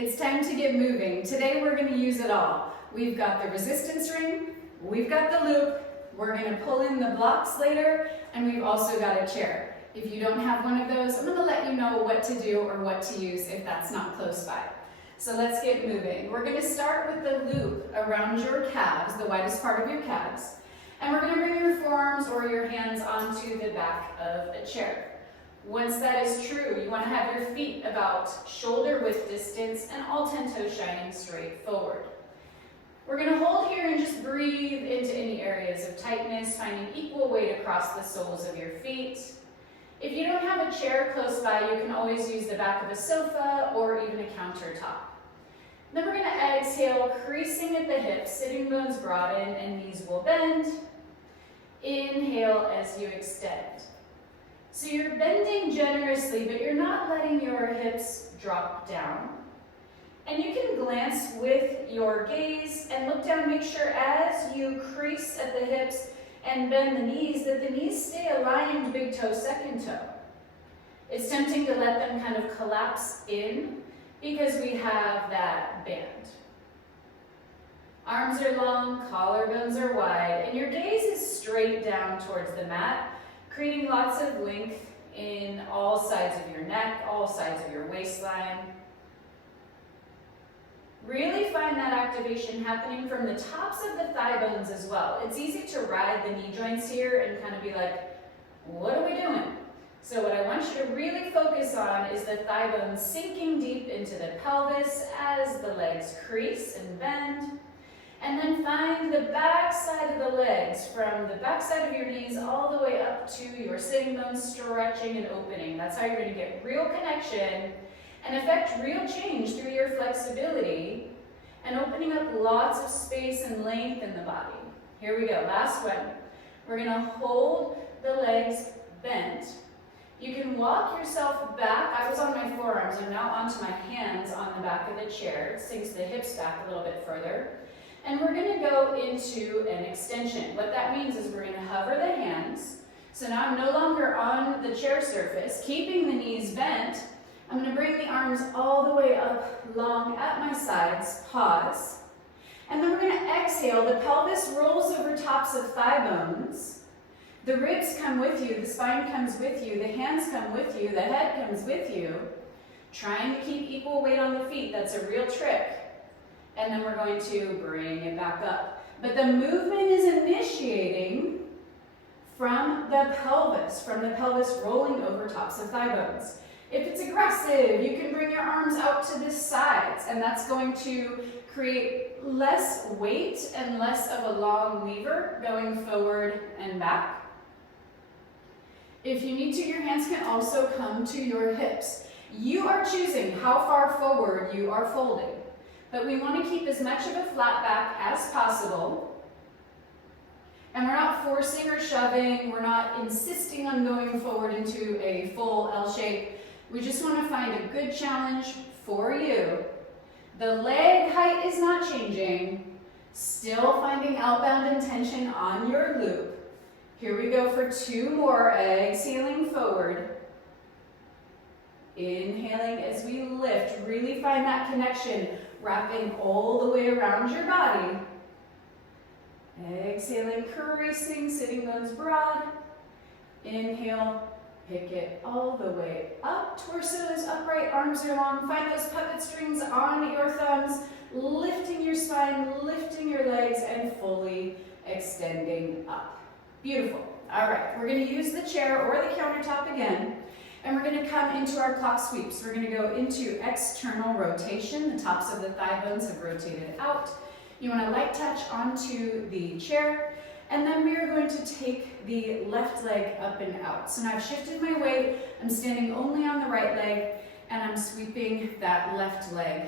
It's time to get moving. Today we're going to use it all. We've got the resistance ring, we've got the loop, we're going to pull in the blocks later, and we've also got a chair. If you don't have one of those, I'm going to let you know what to do or what to use if that's not close by. So let's get moving. We're going to start with the loop around your calves, the widest part of your calves, and we're going to bring your forearms or your hands onto the back of a chair. Once that is true, you want to have your feet about shoulder width distance and all 10 toes shining straight forward. We're going to hold here and just breathe into any areas of tightness, finding equal weight across the soles of your feet. If you don't have a chair close by, you can always use the back of a sofa or even a countertop. Then we're going to exhale, creasing at the hips, sitting bones broaden and knees will bend. Inhale as you extend. So you're bending generously, but you're not letting your hips drop down. And you can glance with your gaze and look down, make sure as you crease at the hips and bend the knees, that the knees stay aligned, big toe, second toe. It's tempting to let them kind of collapse in because we have that band. Arms are long, collarbones are wide, and your gaze is straight down towards the mat, creating lots of length in all sides of your neck, all sides of your waistline. Really find that activation happening from the tops of the thigh bones as well. It's easy to ride the knee joints here and kind of be like, what are we doing? So what I want you to really focus on is the thigh bones sinking deep into the pelvis as the legs crease and bend. And then find the back side of the legs, from the back side of your knees all the way up to your sitting bones, stretching and opening. That's how you're going to get real connection and affect real change through your flexibility and opening up lots of space and length in the body. Here we go, last one. We're going to hold the legs bent. You can walk yourself back. I was on my forearms. I'm now onto my hands on the back of the chair. It sinks the hips back a little bit further. And we're going to go into an extension. What that means is we're going to hover the hands. So now I'm no longer on the chair surface, keeping the knees bent. I'm going to bring the arms all the way up long at my sides, pause. And then we're going to exhale. The pelvis rolls over tops of thigh bones. The ribs come with you, the spine comes with you, the hands come with you, the head comes with you. Trying to keep equal weight on the feet, that's a real trick. And then we're going to bring it back up. But the movement is initiating from the pelvis rolling over tops of thigh bones. If it's aggressive, you can bring your arms out to the sides, and that's going to create less weight and less of a long lever going forward and back. If you need to, your hands can also come to your hips. You are choosing how far forward you are folding. But we want to keep as much of a flat back as possible. And we're not forcing or shoving. We're not insisting on going forward into a full L shape. We just want to find a good challenge for you. The leg height is not changing. Still finding outbound intention on your loop. Here we go for two more. Exhaling forward. Inhaling as we lift. Really find that connection. Wrapping all the way around your body. Exhaling, creasing, sitting bones broad. Inhale, pick it all the way up. Torso is upright, arms are long. Find those puppet strings on your thumbs, lifting your spine, lifting your legs, and fully extending up. Beautiful. All right, we're going to use the chair or the countertop again. And we're going to come into our clock sweeps. We're going to go into external rotation. The tops of the thigh bones have rotated out. You want to light touch onto the chair. And then we are going to take the left leg up and out. So now I've shifted my weight. I'm standing only on the right leg. And I'm sweeping that left leg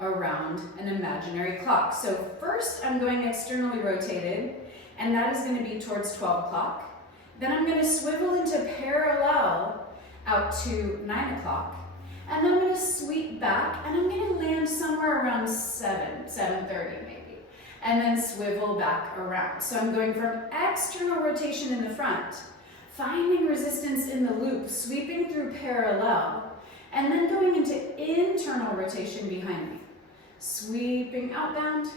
around an imaginary clock. So first I'm going externally rotated. And that is going to be towards 12 o'clock. Then I'm going to swivel into parallel out to 9 o'clock, and then I'm going to sweep back, and I'm going to land somewhere around 7:30 maybe, and then swivel back around. So I'm going from external rotation in the front, finding resistance in the loop, sweeping through parallel, And then going into internal rotation behind me. Sweeping outbound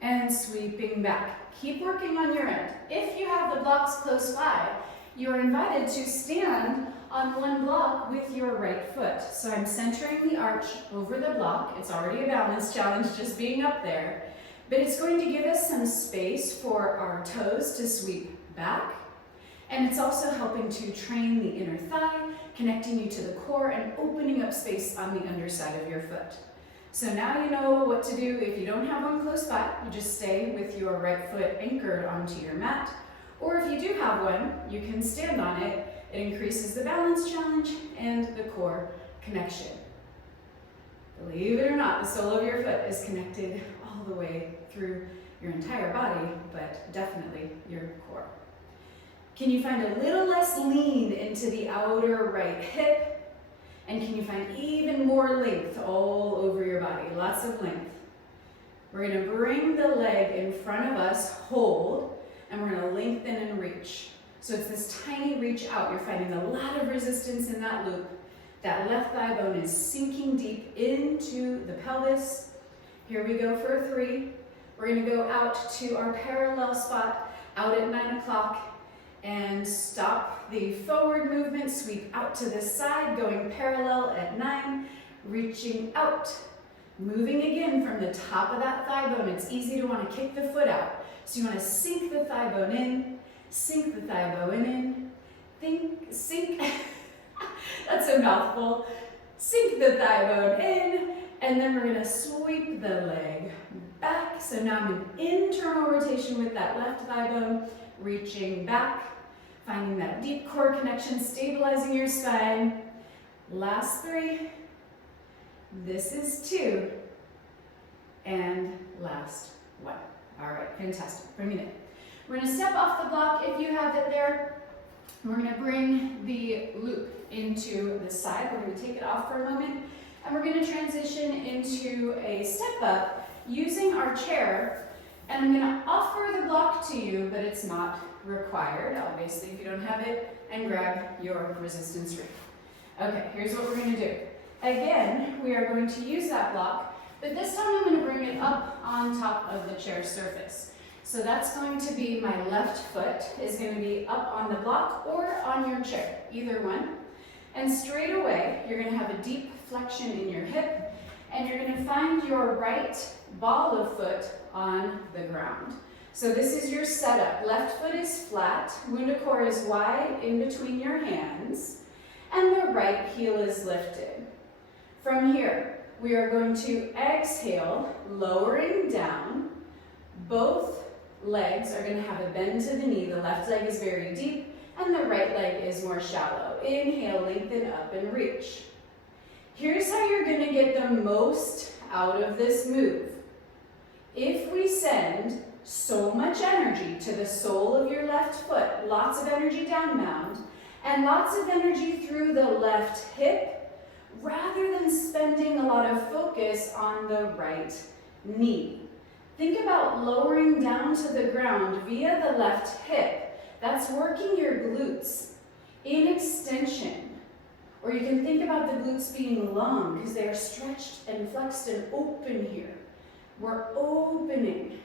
and sweeping back. Keep working on your end. If you have the blocks close by, you are invited to stand on one block with your right foot. So I'm centering the arch over the block. It's already a balance challenge just being up there. But it's going to give us some space for our toes to sweep back. And it's also helping to train the inner thigh, connecting you to the core and opening up space on the underside of your foot. So now you know what to do if you don't have one close by. You just stay with your right foot anchored onto your mat. Or if you do have one, you can stand on it. It increases the balance challenge and the core connection. Believe it or not, the sole of your foot is connected all the way through your entire body, but definitely your core. Can you find a little less lean into the outer right hip? And can you find even more length all over your body? Lots of length. We're going to bring the leg in front of us, hold, and we're going to lengthen and reach. So it's this tiny reach out. You're finding a lot of resistance in that loop. That left thigh bone is sinking deep into the pelvis. Here we go for a 3. We're going to go out to our parallel spot, out at 9 o'clock, and stop the forward movement, sweep out to the side, going parallel at 9, reaching out. Moving again from the top of that thigh bone. It's easy to want to kick the foot out. So you want to sink the thigh bone in, sink the thigh bone in, sink, that's a mouthful. Sink the thigh bone in, and then we're going to sweep the leg back. So now I'm in internal rotation with that left thigh bone, reaching back, finding that deep core connection, stabilizing your spine. Last 3. This is 2. And last 1. All right, fantastic. Bring it in. We're going to step off the block if you have it there. We're going to bring the loop into the side. We're going to take it off for a moment. And we're going to transition into a step up using our chair. And I'm going to offer the block to you, but it's not required, obviously, if you don't have it, and grab your resistance ring. Okay, here's what we're going to do. Again, we are going to use that block, but this time I'm going to bring it up on top of the chair surface. So that's going to be my left foot is going to be up on the block or on your chair, either one. And straight away, you're going to have a deep flexion in your hip, and you're going to find your right ball of foot on the ground. So this is your setup. Left foot is flat, WundaCore is wide in between your hands, and the right heel is lifted. From here, we are going to exhale, lowering down. Both legs are going to have a bend to the knee. The left leg is very deep, and the right leg is more shallow. Inhale, lengthen up and reach. Here's how you're going to get the most out of this move. If we send so much energy to the sole of your left foot, lots of energy downbound, and lots of energy through the left hip, rather than spending a lot of focus on the right knee. Think about lowering down to the ground via the left hip. That's working your glutes in extension. Or you can think about the glutes being long because they are stretched and flexed and open here. We're opening,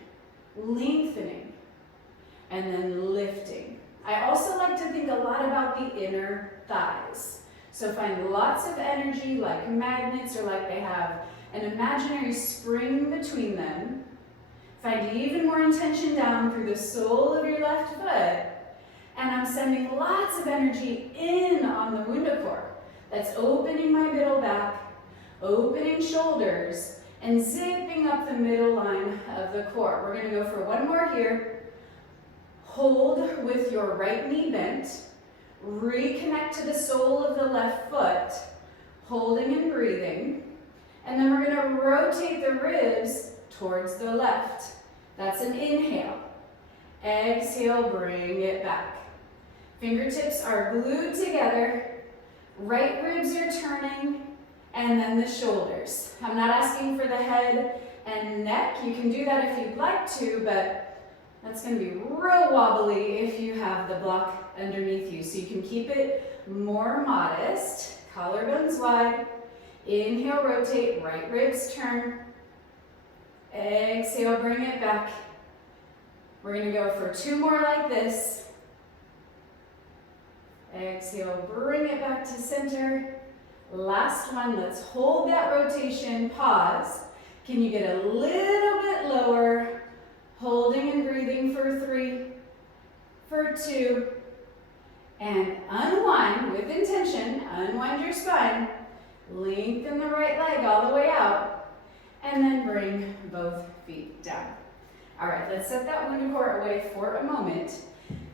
lengthening, and then lifting. I also like to think a lot about the inner thighs. So find lots of energy like magnets or like they have an imaginary spring between them. Find even more intention down through the sole of your left foot. And I'm sending lots of energy in on the WundaCore. That's opening my middle back, opening shoulders, and zipping up the middle line of the core. We're going to go for one more here. Hold with your right knee bent. Reconnect to the sole of the left foot, holding and breathing. And then we're going to rotate the ribs towards the left. That's an inhale. Exhale, bring it back. Fingertips are glued together. Right ribs are turning, and then the shoulders. I'm not asking for the head and neck. You can do that if you'd like to, but that's going to be real wobbly if you have the block underneath you. So you can keep it more modest, collarbones wide. Inhale, rotate, right ribs turn. Exhale, bring it back. We're gonna go for 2 more like this. Exhale, bring it back to center. Last one, let's hold that rotation, pause. Can you get a little bit lower? Holding and breathing for 3, for 2, and unwind with intention, unwind your spine, lengthen the right leg all the way out, and then bring both feet down. All right, let's set that WundaCore away for a moment,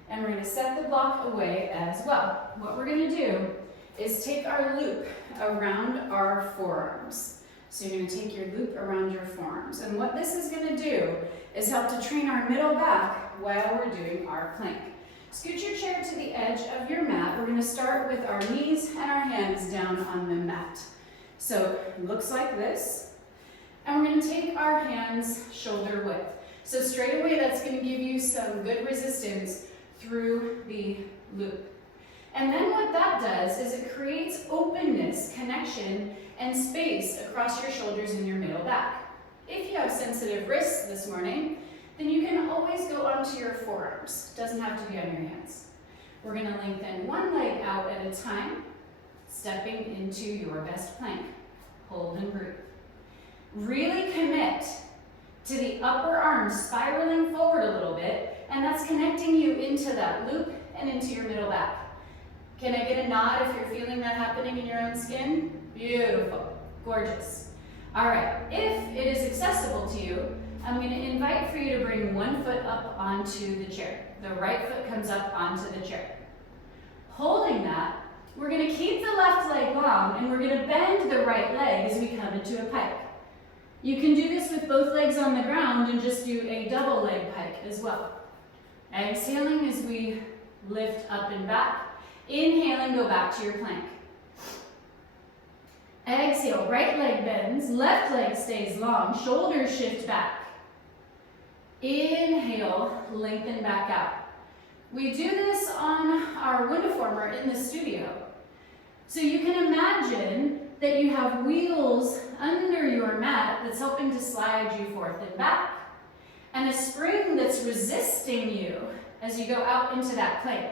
and we're gonna set the block away as well. What we're gonna do is take our loop around our forearms. So you're gonna take your loop around your forearms, and what this is gonna do is help to train our middle back while we're doing our plank. Scoot your chair to the edge of your mat. We're gonna start with our knees and our hands down on the mat. So it looks like this. And we're gonna take our hands shoulder width. So straight away, that's gonna give you some good resistance through the loop. And then what that does is it creates openness, connection, and space across your shoulders and your middle back. If you have sensitive wrists this morning, then you can always go onto your forearms. Doesn't have to be on your hands. We're gonna lengthen one leg out at a time, stepping into your best plank. Hold and breathe. Really commit to the upper arm spiraling forward a little bit, and that's connecting you into that loop and into your middle back. Can I get a nod if you're feeling that happening in your own skin? Beautiful, gorgeous. All right, if it is accessible to you, I'm gonna invite for you to bring one foot up onto the chair. The right foot comes up onto the chair. Holding that, we're gonna keep the left leg long, and we're gonna bend the right leg as we come into a pike. You can do this with both legs on the ground and just do a double leg pike as well. Exhaling as we lift up and back. Inhaling, go back to your plank. Exhale, right leg bends, left leg stays long, shoulders shift back. Inhale, lengthen back out. We do this on our WundaFormer in the studio. So you can imagine that you have wheels under your mat that's helping to slide you forth and back, and a spring that's resisting you as you go out into that plank.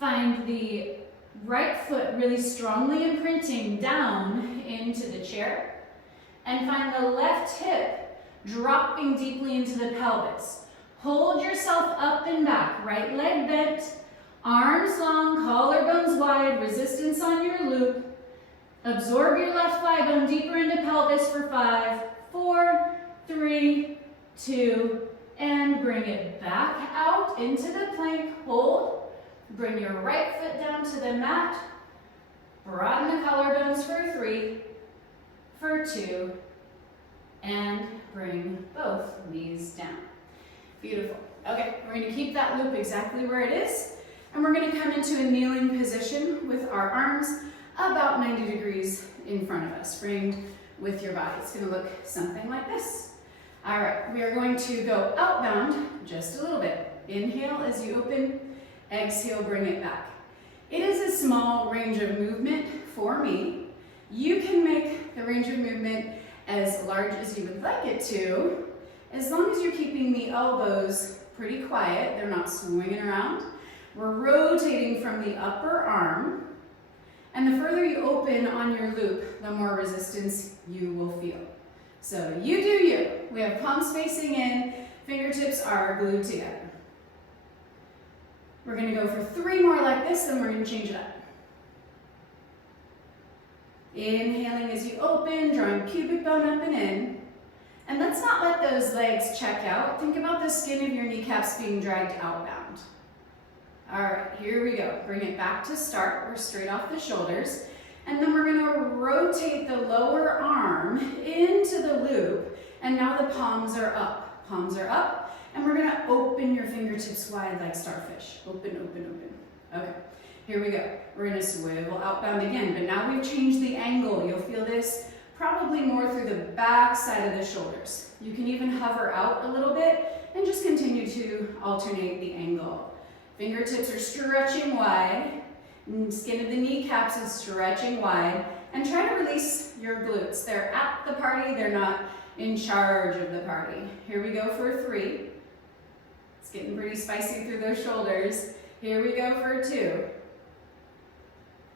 Find the right foot really strongly imprinting down into the chair, and find the left hip dropping deeply into the pelvis. Hold yourself up and back, right leg bent, arms long, collarbones wide, resistance on your loop. Absorb your left thigh bone deeper into pelvis for 5, 4, 3, 2, and bring it back out into the plank. Hold. Bring your right foot down to the mat. Broaden the collarbones for 3, for 2, and bring both knees down. Beautiful. Okay, we're going to keep that loop exactly where it is, and we're going to come into a kneeling position with our arms about 90 degrees in front of us, framed with your body. It's going to look something like this. All right, we are going to go outbound just a little bit. Inhale as you open, exhale, bring it back. It is a small range of movement for me. You can make the range of movement as large as you would like it to, as long as you're keeping the elbows pretty quiet, they're not swinging around. We're rotating from the upper arm, and the further you open on your loop, the more resistance you will feel. So you do you. We have palms facing in, fingertips are glued together. We're gonna go for 3 more like this, then we're gonna change it up. Inhaling as you open, drawing pubic bone up and in. And let's not let those legs check out. Think about the skin of your kneecaps being dragged outbound. All right, here we go. Bring it back to start. We're straight off the shoulders. And then we're gonna rotate the lower arm into the loop. And now the palms are up. Palms are up. And we're gonna open your fingertips wide like starfish. Open, open, open. Okay, here we go. We're gonna swivel outbound again, but now we've changed the angle. You'll feel this probably more through the back side of the shoulders. You can even hover out a little bit and just continue to alternate the angle. Fingertips are stretching wide. Skin of the kneecaps is stretching wide, and try to release your glutes. They're at the party, they're not in charge of the party. Here we go for 3. It's getting pretty spicy through those shoulders. Here we go for 2.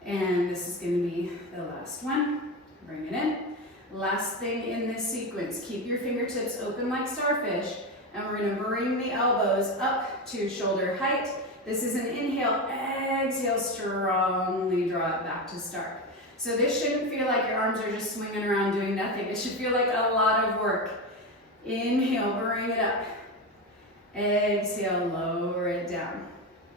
And this is going to be the last one. Bring it in. Last thing in this sequence, keep your fingertips open like starfish, and we're going to bring the elbows up to shoulder height. This is an inhale, exhale, strongly draw it back to start. So this shouldn't feel like your arms are just swinging around doing nothing. It should feel like a lot of work. Inhale, bring it up. Exhale, lower it down.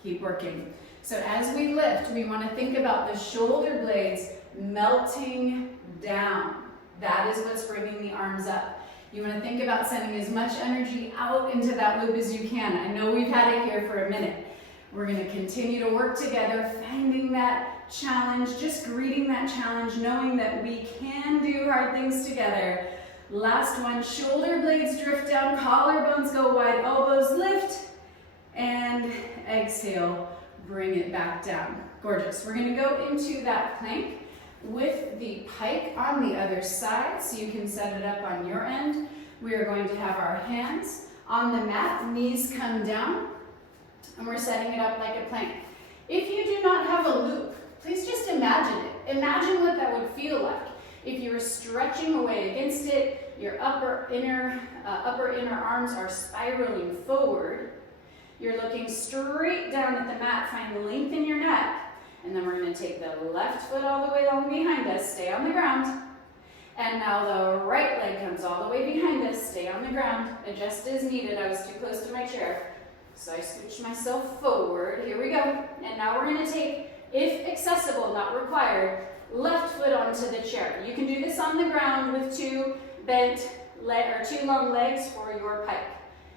Keep working. So as we lift, we want to think about the shoulder blades melting down. That is what's bringing the arms up. You want to think about sending as much energy out into that loop as you can. I know we've had it here for a minute. We're going to continue to work together, finding that challenge, just greeting that challenge, knowing that we can do hard things together. Last one, shoulder blades drift down, collarbones go wide, elbows lift, and exhale, bring it back down. Gorgeous. We're going to go into that plank with the pike on the other side, so you can set it up on your end. We are going to have our hands on the mat, knees come down, and we're setting it up like a plank. If you do not have a loop, please just imagine it. Imagine what that would feel like. If you were stretching away against it, your upper inner arms are spiraling forward. You're looking straight down at the mat, find length in your neck, and then we're going to take the left foot all the way along behind us, stay on the ground. And now the right leg comes all the way behind us, stay on the ground, adjust as needed. I was too close to my chair, so I scooched myself forward. Here we go. And now we're going to take, if accessible, not required, left foot onto the chair. You can do this on the ground with 2 long legs for your pike.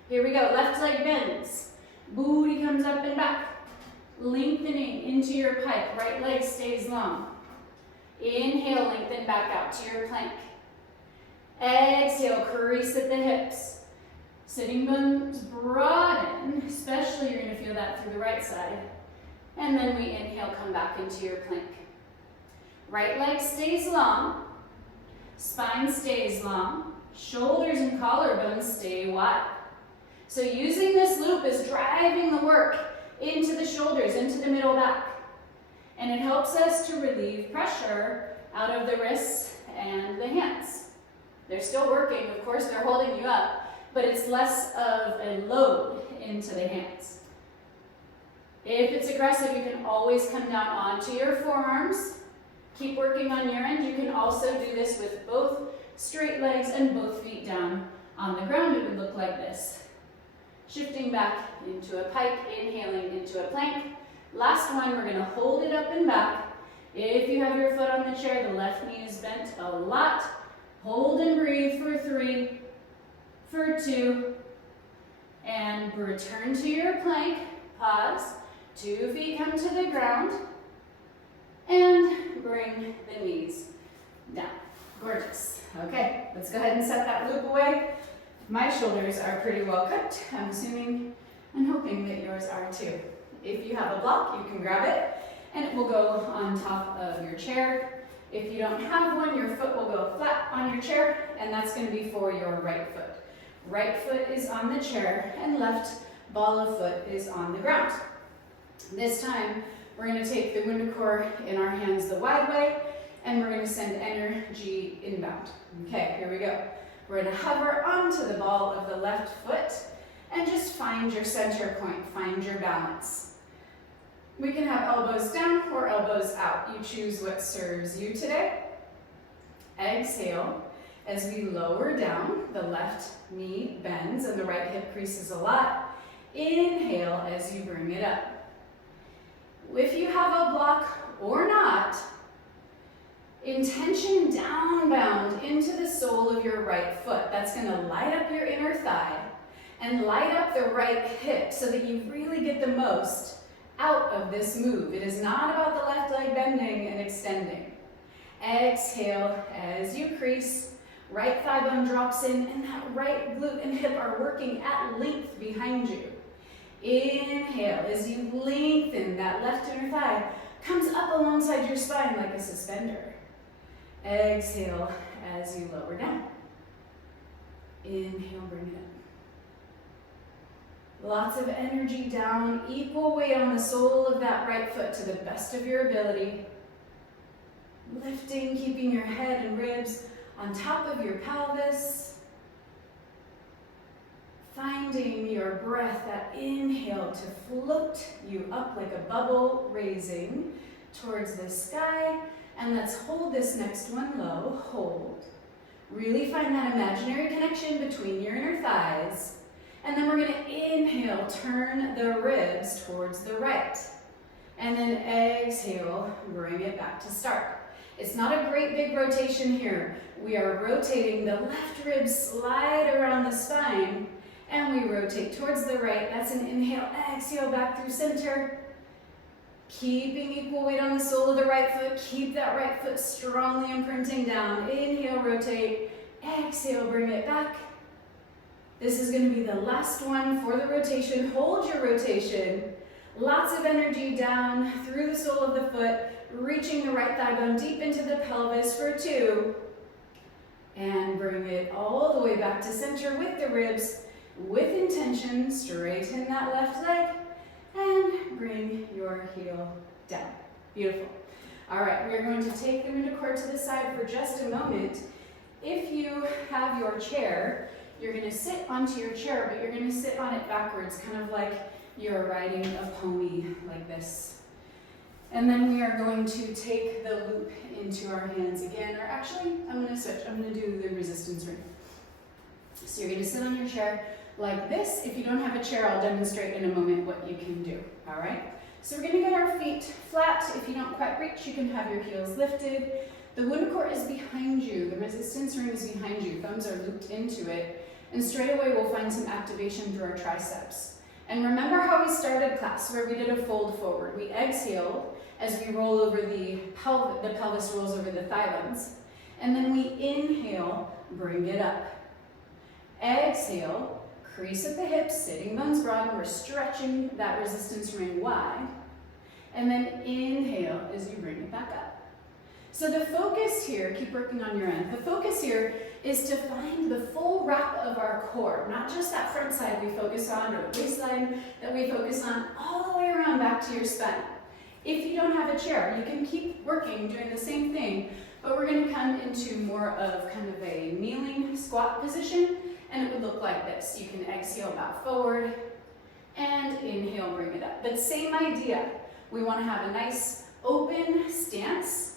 Here we go. Left leg bends. Booty comes up and back. Lengthening into your pike. Right leg stays long. Inhale, lengthen back out to your plank. Exhale, crease at the hips. Sitting bones broaden, especially you're going to feel that through the right side. And then we inhale, come back into your plank. Right leg stays long. Spine stays long. Shoulders and collarbones stay wide. So using this loop is driving the work into the shoulders, into the middle back. And it helps us to relieve pressure out of the wrists and the hands. They're still working, of course, they're holding you up, but it's less of a load into the hands. If it's aggressive, you can always come down onto your forearms. Keep working on your end. You can also do this with both straight legs and both feet down on the ground. It would look like this. Shifting back into a pike, inhaling into a plank. Last one, we're going to hold it up and back. If you have your foot on the chair, the left knee is bent a lot. Hold and breathe for 3, for 2, and return to your plank. Pause. 2 feet come to the ground, and bring the knees down. Gorgeous. Okay, let's go ahead and set that loop away. My shoulders are pretty well cooked. I'm assuming and hoping that yours are too. If you have a block, you can grab it, and it will go on top of your chair. If you don't have one, your foot will go flat on your chair, and that's going to be for your right foot. Right foot is on the chair, and left ball of foot is on the ground. This time, we're going to take the WundaCore in our hands the wide way, and we're going to send energy inbound. Okay, here we go. We're going to hover onto the ball of the left foot, and just find your center point, find your balance. We can have elbows down or elbows out. You choose what serves you today. Exhale. As we lower down, the left knee bends and the right hip creases a lot. Inhale as you bring it up. If you have a block or not, intention downbound into the sole of your right foot. That's going to light up your inner thigh and light up the right hip so that you really get the most out of this move. It is not about the left leg bending and extending. Exhale as you crease. Right thigh bone drops in, and that right glute and hip are working at length behind you. Inhale as you lengthen that left inner thigh. comes up alongside your spine like a suspender. Exhale as you lower down. Inhale, bring it up. Lots of energy down, equal weight on the sole of that right foot to the best of your ability. Lifting, keeping your head and ribs on top of your pelvis. Finding your breath, that inhale to float you up like a bubble, raising towards the sky. And let's hold this next one low, hold. Really find that imaginary connection between your inner thighs. And then we're gonna inhale, turn the ribs towards the right. And then exhale, bring it back to start. It's not a great big rotation here. We are rotating, the left ribs slide around the spine, and we rotate towards the right. That's an inhale, exhale, back through center. Keeping equal weight on the sole of the right foot. Keep that right foot strongly imprinting down. Inhale, rotate. Exhale, bring it back. This is going to be the last one for the rotation. Hold your rotation. Lots of energy down through the sole of the foot, reaching the right thigh bone deep into the pelvis for 2. And bring it all the way back to center with the ribs. With intention, straighten that left leg and bring your heel down. Beautiful. All right, we're going to take the WundaCore to the side for just a moment. If you have your chair, you're going to sit onto your chair, but you're going to sit on it backwards, kind of like you're riding a pony like this. And then we are going to take the loop into our hands again, or actually, I'm going to switch. I'm going to do the resistance ring. So you're going to sit on your chair like this. If you don't have a chair, I'll demonstrate in a moment what you can do, all right? So we're going to get our feet flat. If you don't quite reach, you can have your heels lifted. The WundaCore is behind you. The resistance ring is behind you. Thumbs are looped into it. And straight away, we'll find some activation through our triceps. And remember how we started class, where we did a fold forward. We exhaled as we roll over the pelvis rolls over the thigh bones. And then we inhale, bring it up. Exhale, crease at the hips, sitting bones broad, and we're stretching that resistance ring wide. And then inhale as you bring it back up. So the focus here, keep working on your end, the focus here is to find the full wrap of our core, not just that front side we focus on or the waistline that we focus on, all the way around back to your spine. If you don't have a chair, you can keep working, doing the same thing, but we're going to come into more of kind of a kneeling squat position, and it would look like this. You can exhale, bow forward, and inhale, bring it up. But same idea. We want to have a nice open stance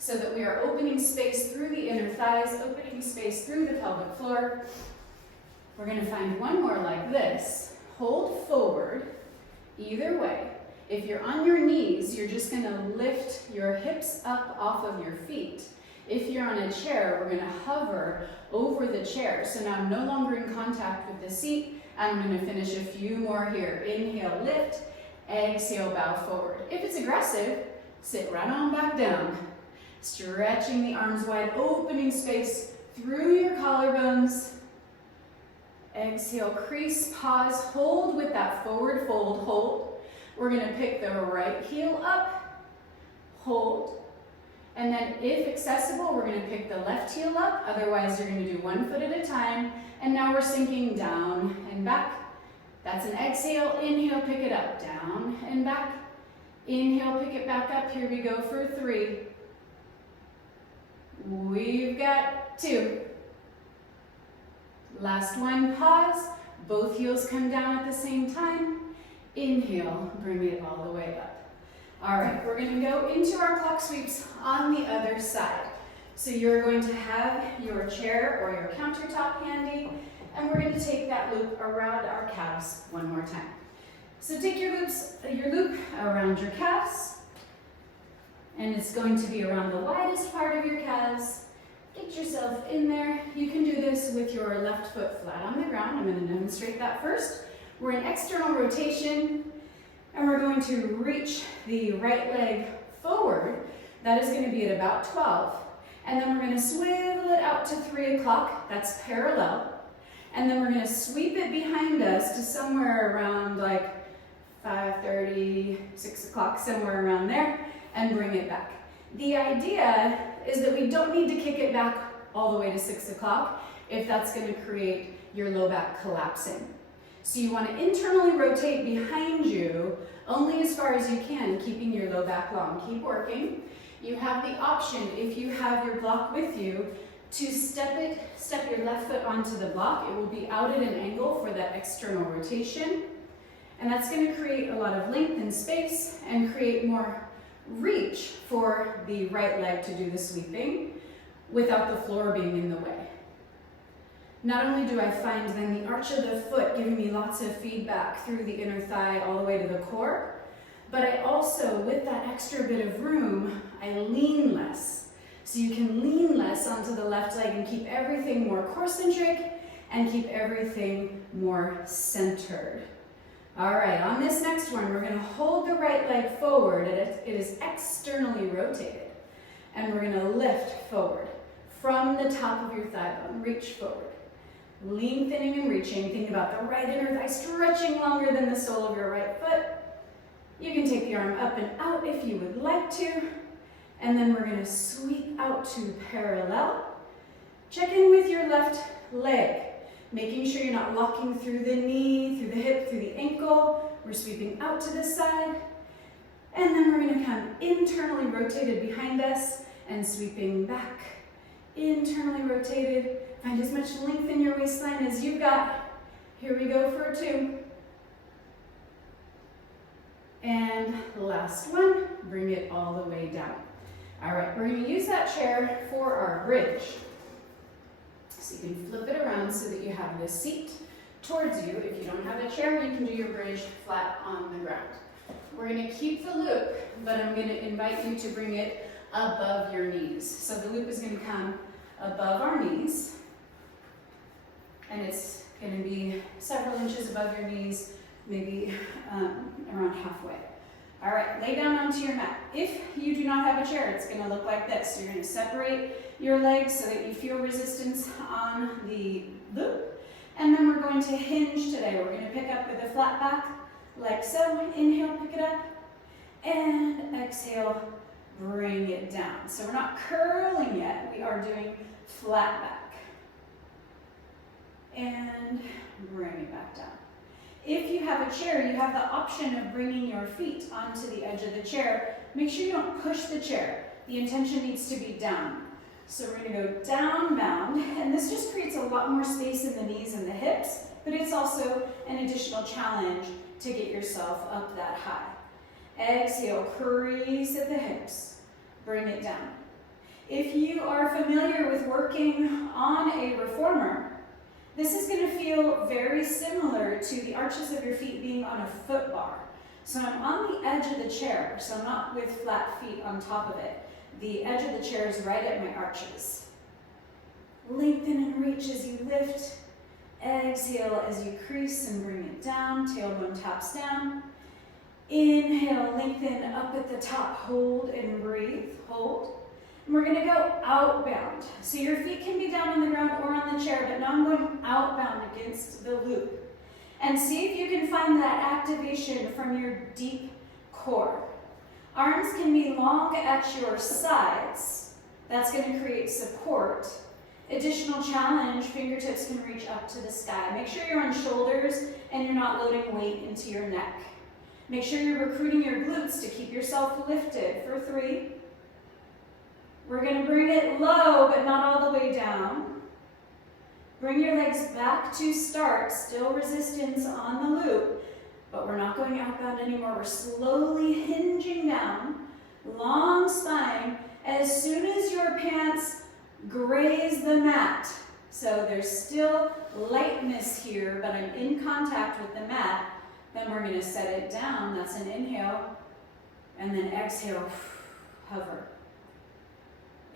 so that we are opening space through the inner thighs, opening space through the pelvic floor. We're going to find one more like this. Hold forward, either way. If you're on your knees, you're just going to lift your hips up off of your feet. If you're on a chair, we're going to hover over the chair. So now I'm no longer in contact with the seat. I'm going to finish a few more here. Inhale, lift. Exhale, bow forward. If it's aggressive, sit right on back down. Stretching the arms wide, opening space through your collarbones. Exhale, crease, pause, hold with that forward fold, hold. We're going to pick the right heel up, hold. And then if accessible, we're going to pick the left heel up. Otherwise, you're going to do one foot at a time. And now we're sinking down and back. That's an exhale. Inhale, pick it up. Down and back. Inhale, pick it back up. Here we go for 3. We've got 2. Last one, pause. Both heels come down at the same time. Inhale, bring it all the way up. All right, we're going to go into our clock sweeps on the other side. So you're going to have your chair or your countertop handy, and we're going to take that loop around our calves one more time. So take your loop around your calves, and it's going to be around the widest part of your calves. Get yourself in there. You can do this with your left foot flat on the ground. I'm going to demonstrate that first. We're in external rotation, and we're going to reach the right leg forward. That is going to be at about 12. And then we're going to swivel it out to 3 o'clock. That's parallel. And then we're going to sweep it behind us to somewhere around like 5:30, 6 o'clock, somewhere around there, and bring it back. The idea is that we don't need to kick it back all the way to 6 o'clock if that's going to create your low back collapsing. So you want to internally rotate behind you only as far as you can, keeping your low back long. Keep working. You have the option, if you have your block with you, to step your left foot onto the block. It will be out at an angle for that external rotation. And that's going to create a lot of length and space and create more reach for the right leg to do the sweeping without the floor being in the way. Not only do I find then the arch of the foot giving me lots of feedback through the inner thigh all the way to the core, but I also, with that extra bit of room, I lean less. So you can lean less onto the left leg and keep everything more core-centric and keep everything more centered. All right, on this next one, we're gonna hold the right leg forward. It is externally rotated. And we're gonna lift forward from the top of your thigh bone, reach forward. Lengthening and reaching, think about the right inner thigh stretching longer than the sole of your right foot. You can take the arm up and out if you would like to. And then we're gonna sweep out to parallel. Check in with your left leg, making sure you're not locking through the knee, through the hip, through the ankle. We're sweeping out to the side. And then we're gonna come internally rotated behind us and sweeping back. Internally rotated. Find as much length in your waistline as you've got. Here we go for 2. And last one, bring it all the way down. All right, we're gonna use that chair for our bridge. So you can flip it around so that you have the seat towards you. If you don't have a chair, you can do your bridge flat on the ground. We're gonna keep the loop, but I'm gonna invite you to bring it above your knees. So the loop is gonna come above our knees, and it's gonna be several inches above your knees, maybe around halfway. All right, lay down onto your mat. If you do not have a chair, it's gonna look like this. You're gonna separate your legs so that you feel resistance on the loop. And then we're going to hinge today. We're gonna pick up with a flat back, like so. Inhale, pick it up. And exhale, bring it down. So we're not curling yet. We are doing flat back. And bring it back down. If you have a chair, you have the option of bringing your feet onto the edge of the chair. Make sure you don't push the chair. The intention needs to be down. So we're gonna go down bound, and this just creates a lot more space in the knees and the hips, but it's also an additional challenge to get yourself up that high. Exhale, crease at the hips, bring it down. If you are familiar with working on a reformer, this is going to feel very similar to the arches of your feet being on a foot bar. So I'm on the edge of the chair, so I'm not with flat feet on top of it. The edge of the chair is right at my arches. Lengthen and reach as you lift. Exhale as you crease and bring it down. Tailbone taps down. Inhale, lengthen up at the top. Hold and breathe. Hold. And we're going to go outbound. So your feet can be down on the ground or on the chair, but now I'm going outbound against the loop. And see if you can find that activation from your deep core. Arms can be long at your sides. That's going to create support. Additional challenge, fingertips can reach up to the sky. Make sure you're on shoulders and you're not loading weight into your neck. Make sure you're recruiting your glutes to keep yourself lifted for 3. We're going to bring it low, but not all the way down. Bring your legs back to start, still resistance on the loop, but we're not going outbound anymore. We're slowly hinging down, long spine, as soon as your pants graze the mat. So there's still lightness here, but I'm in contact with the mat. Then we're going to set it down. That's an inhale. And then exhale, hover.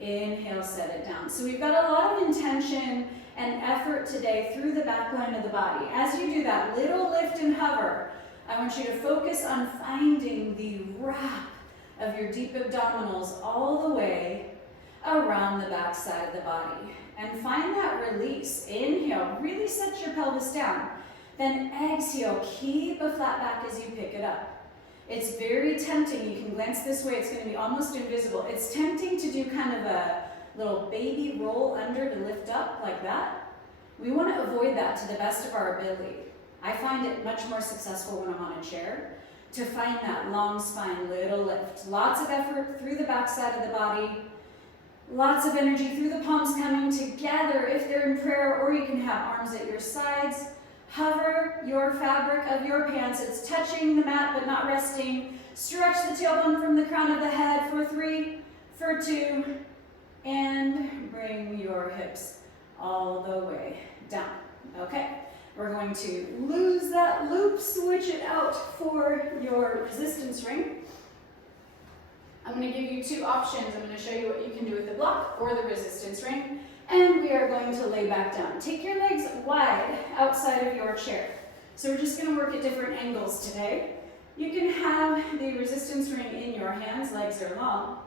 Inhale, set it down. So we've got a lot of intention and effort today through the back line of the body. As you do that little lift and hover, I want you to focus on finding the wrap of your deep abdominals all the way around the back side of the body. And find that release. Inhale, really set your pelvis down. Then exhale, keep a flat back as you pick it up. It's very tempting, you can glance this way, it's going to be almost invisible. It's tempting to do kind of a little baby roll under to lift up like that. We want to avoid that to the best of our ability. I find it much more successful when I'm on a chair to find that long spine, little lift. Lots of effort through the back side of the body, lots of energy through the palms coming together if they're in prayer, or you can have arms at your sides. Hover your fabric of your pants. It's touching the mat but not resting. Stretch the tailbone from the crown of the head for 3, for 2, and bring your hips all the way down. Okay, we're going to lose that loop, switch it out for your resistance ring. I'm going to give you 2 options. I'm going to show you what you can do with the block or the resistance ring. And we are going to lay back down. Take your legs wide outside of your chair. So we're just going to work at different angles today. You can have the resistance ring in your hands, legs are long.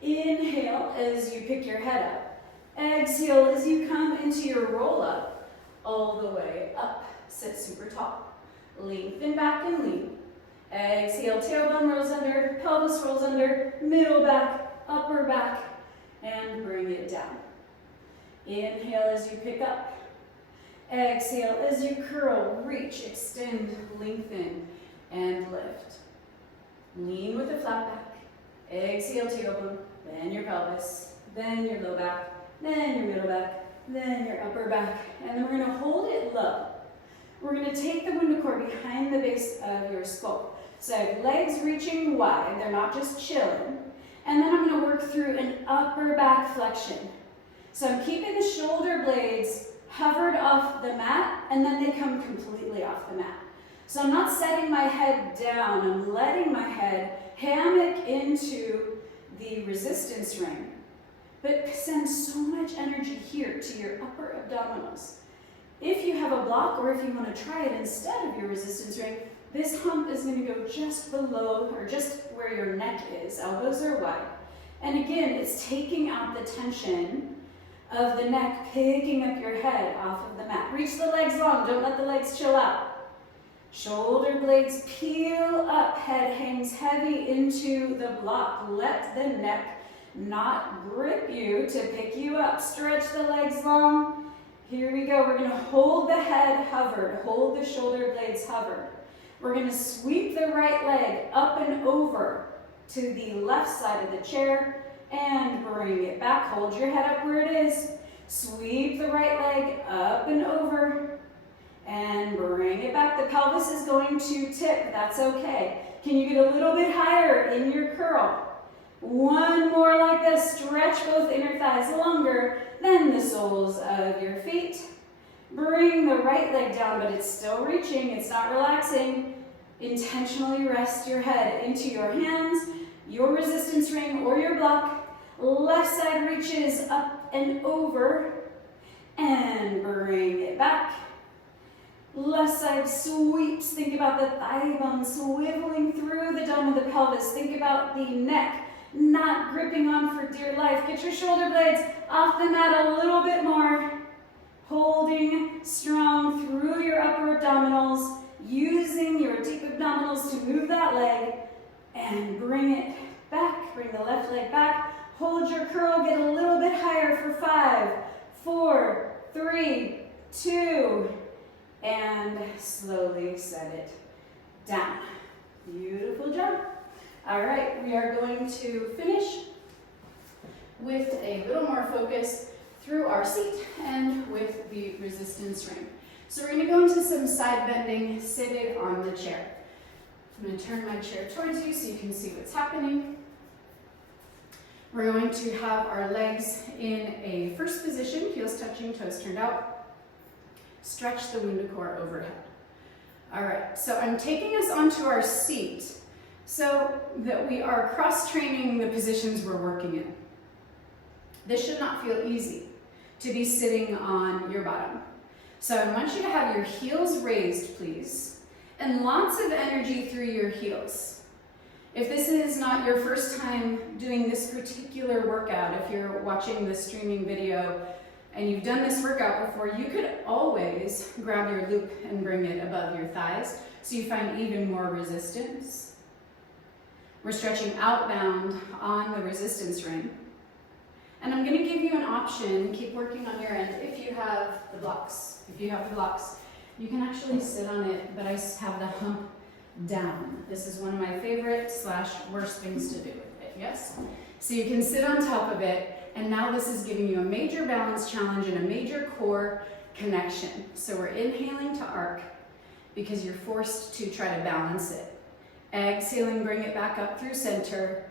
Inhale as you pick your head up. Exhale as you come into your roll up, all the way up. Sit super tall. Lengthen back and lean. Exhale, tailbone rolls under, pelvis rolls under, middle back, upper back, and bring it down. Inhale as you pick up. Exhale as you curl, reach, extend, lengthen, and lift. Lean with a flat back. Exhale, tailbone, then your pelvis, then your low back, then your middle back, then your upper back, and then we're going to hold it low. We're going to take the WundaCore behind the base of your skull. So legs reaching wide, they're not just chilling. And then I'm going to work through an upper back flexion. So I'm keeping the shoulder blades hovered off the mat, and then they come completely off the mat. So I'm not setting my head down, I'm letting my head hammock into the resistance ring, but send so much energy here to your upper abdominals. If you have a block, or if you want to try it instead of your resistance ring, this hump is going to go just below, or just where your neck is. Elbows are wide. And again, it's taking out the tension of the neck, picking up your head off of the mat. Reach the legs long, don't let the legs chill out. Shoulder blades peel up, head hangs heavy into the block. Let the neck not grip you to pick you up. Stretch the legs long. Here we go, we're gonna hold the head hovered, hold the shoulder blades hovered. We're gonna sweep the right leg up and over to the left side of the chair, and bring it back. Hold your head up where it is. Sweep the right leg up and over, and bring it back. The pelvis is going to tip, that's okay. Can you get a little bit higher in your curl? One more like this. Stretch both inner thighs longer than the soles of your feet. Bring the right leg down, but it's still reaching, it's not relaxing. Intentionally rest your head into your hands, your resistance ring or your block. Left side reaches up and over, and bring it back. Left side sweeps. Think about the thigh bone swiveling through the dome of the pelvis. Think about the neck not gripping on for dear life. Get your shoulder blades off the mat a little bit more. Holding strong through your upper abdominals, using your deep abdominals to move that leg, and bring it back. Bring the left leg back. Hold your curl, get a little bit higher for 5, 4, 3, 2, and slowly set it down. Beautiful job. All right, we are going to finish with a little more focus through our seat and with the resistance ring. So we're going to go into some side bending seated on the chair. I'm going to turn my chair towards you so you can see what's happening. We're going to have our legs in a first position, heels touching, toes turned out. Stretch the WundaCore overhead. All right, so I'm taking us onto our seat so that we are cross-training the positions we're working in. This should not feel easy to be sitting on your bottom. So I want you to have your heels raised, please, and lots of energy through your heels. If this is not your first time doing this particular workout, if you're watching the streaming video and you've done this workout before, you could always grab your loop and bring it above your thighs so you find even more resistance. We're stretching outbound on the resistance ring. And I'm going to give you an option, keep working on your end, if you have the blocks. If you have the blocks, you can actually sit on it, but I have the hump down. This is one of my favorite / worst things to do with it, yes? So you can sit on top of it, and now this is giving you a major balance challenge and a major core connection. So we're inhaling to arc because you're forced to try to balance it. Exhaling, bring it back up through center.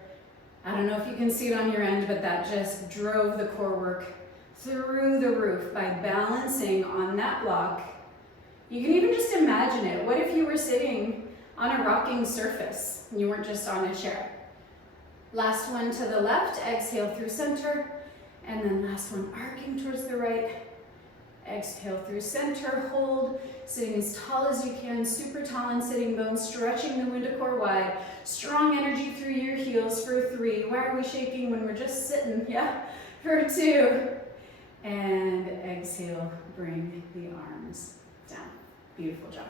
I don't know if you can see it on your end, but that just drove the core work through the roof by balancing on that block. You can even just imagine it. What if you were sitting on a rocking surface and you weren't just on a chair? Last one to the left, exhale through center, and then last one arcing towards the right. Exhale through center, hold, sitting as tall as you can, super tall and sitting bones, stretching the WundaCore wide. Strong energy through your heels for 3. Why are we shaking when we're just sitting? Yeah, for 2. And exhale, bring the arms down. Beautiful job.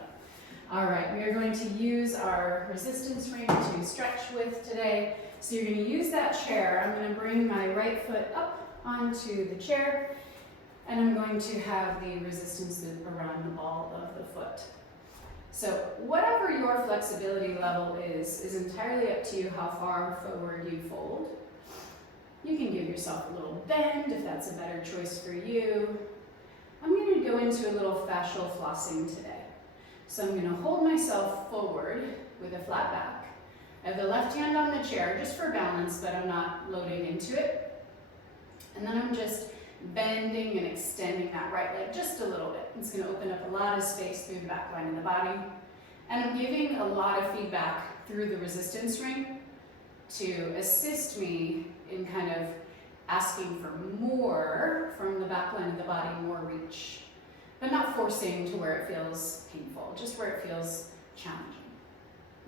All right, we are going to use our resistance ring to stretch with today. So you're going to use that chair. I'm going to bring my right foot up onto the chair, and I'm going to have the resistance loop around the ball of the foot. So whatever your flexibility level is entirely up to you how far forward you fold. You can give yourself a little bend if that's a better choice for you. I'm going to go into a little fascial flossing today. So I'm going to hold myself forward with a flat back. I have the left hand on the chair just for balance, but I'm not loading into it. And then I'm just bending and extending that right leg just a little bit. It's going to open up a lot of space through the back line of the body. And I'm giving a lot of feedback through the resistance ring to assist me in kind of asking for more from the back line of the body, more reach. But not forcing to where it feels painful, just where it feels challenging.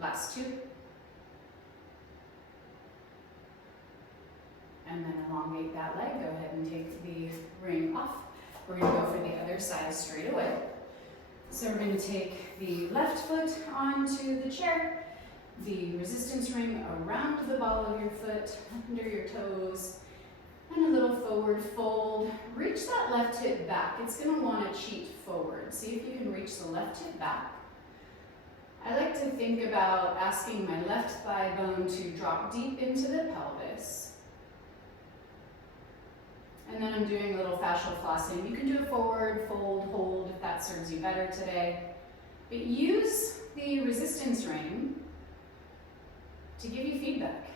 Last 2. And then elongate that leg. Go ahead and take the ring off. We're going to go for the other side straight away. So we're going to take the left foot onto the chair, the resistance ring around the ball of your foot, under your toes, and a little forward fold. Reach that left hip back. It's going to want to cheat forward. See if you can reach the left hip back. I like to think about asking my left thigh bone to drop deep into the pelvis. And then I'm doing a little fascial flossing. You can do a forward, fold, hold if that serves you better today. But use the resistance ring to give you feedback.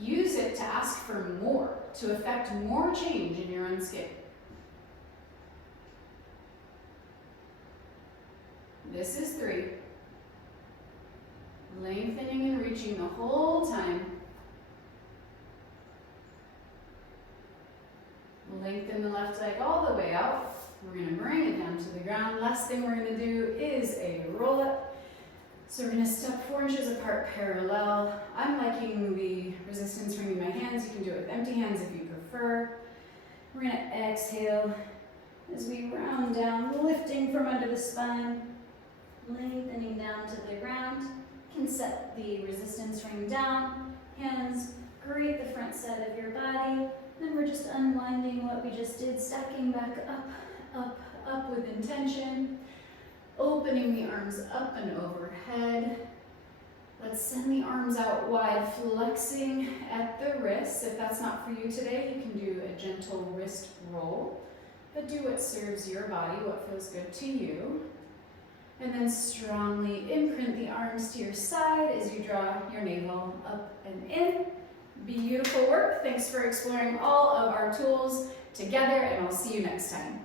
Use it to ask for more, to affect more change in your own skin. This is 3. Lengthening and reaching the whole time. Lengthen the left leg all the way out. We're going to bring it down to the ground. Last thing we're going to do is a roll up. So we're going to step 4 inches apart parallel. I'm liking the resistance ring in my hands. You can do it with empty hands if you prefer. We're going to exhale as we round down, lifting from under the spine, lengthening down to the ground. You can set the resistance ring down, hands greet the front side of your body. Then we're just unwinding what we just did, stacking back up, up, up with intention. Opening the arms up and overhead. Let's send the arms out wide, flexing at the wrists. If that's not for you today, you can do a gentle wrist roll, but do what serves your body, what feels good to you. And then strongly imprint the arms to your side as you draw your navel up and in. Beautiful work. Thanks for exploring all of our tools together, and I'll see you next time.